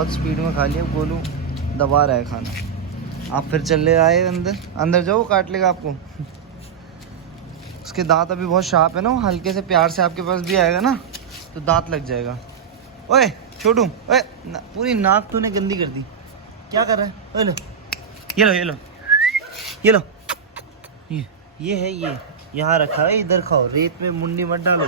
बहुत स्पीड में खा लिया। गोलू दबा रहा है खाना। आप फिर चले आए अंदर, अंदर जाओ, काट लेगा आपको। उसके दांत अभी बहुत शार्प है ना, वो हल्के से प्यार से आपके पास भी आएगा ना तो दांत लग जाएगा। ओए छोटू, ओए पूरी नाक तूने गंदी कर दी। क्या कर रहा है? ओए लो, ये लो, ये लो, ये लो, ये है, ये यहाँ रखा है, इधर खाओ। रेत में मुंडी मत डालो।